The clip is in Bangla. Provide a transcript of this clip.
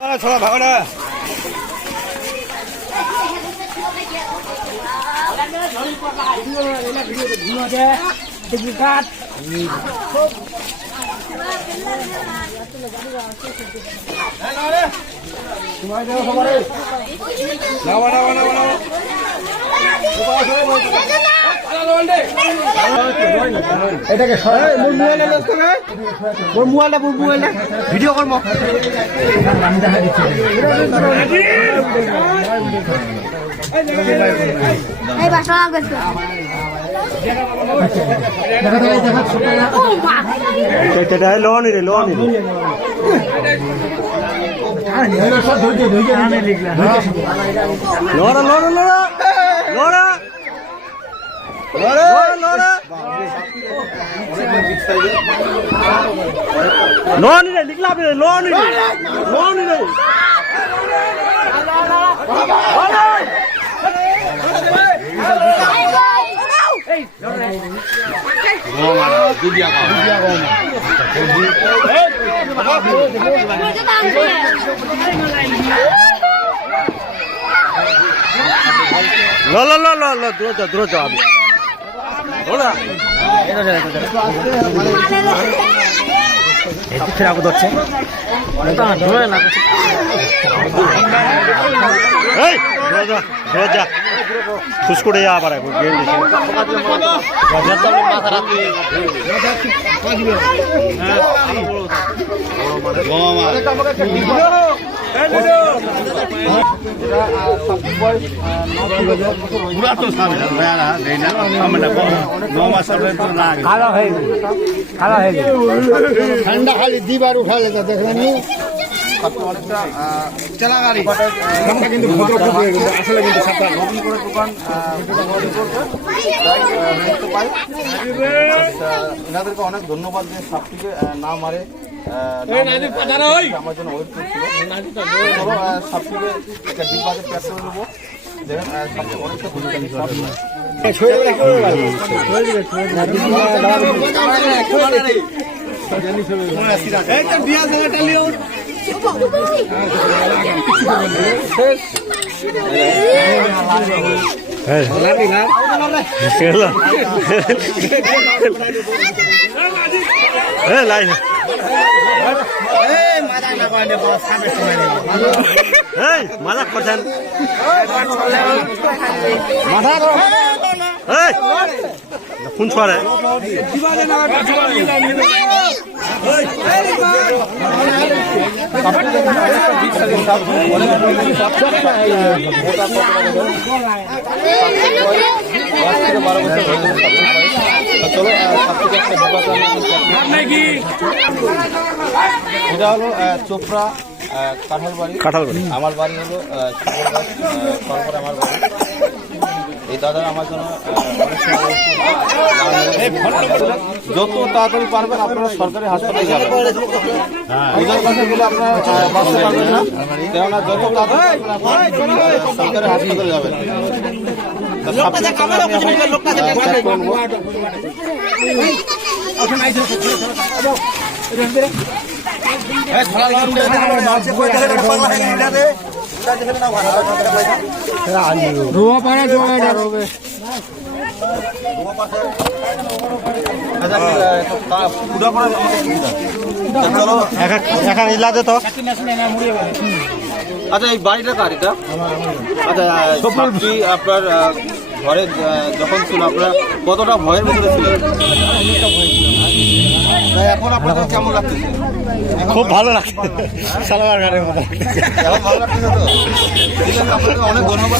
छोड़ा भागो ना এটাকে মোর মোবাইলটা ভিডিও করবো लोन लोरा लोरा लोरा लोन निकला लोन लो लो लो लो लो दूर जाओ अभी थोड़ा फिर आपको तो अच्छे रोजा खुशको या पर है गेम ঠান্ডা খালি দিবার উঠা লেগে দেখলেন चला गाड़ी কিন্তু আসলে কিন্তু নতুন করে দোকান এনাদেরকে অনেক ধন্যবাদ যে সাপটিকে না মারে আমার জন্য ওয়েট করছিল সাপটিকে একটা ডিব্বাতে প্যাক করে দেবো দেখেন সাপটি অনেকটা लाइन मजा करছেন কোন ছড়ে চলো এটা হলো চোপড়া কাঁঠালবাড়ি আমার বাড়ি হলো আমার বাড়ি এই দাদা আমার জন্য যত তাড়াতাড়ি পারবেন আপনারা সরকারি হাসপাতালে যাবেন ওদের কাছে গেলে আপনারা বাঁচতে পারবেন না কেননা যত তাড়াতাড়ি সরকারি হাসপাতালে যাবেন তো আচ্ছা এই বাড়িটা কার এটা আচ্ছা আপনার ঘরে যখন ছিল আপনারা কতটা ভয়ের মধ্যে ছিলেন এখন আপনাদের কেমন লাগতেছে খুব ভালো লাগছে সালোয়ার গানের মতো ভালো লাগতেছে তো অনেক ধন্যবাদ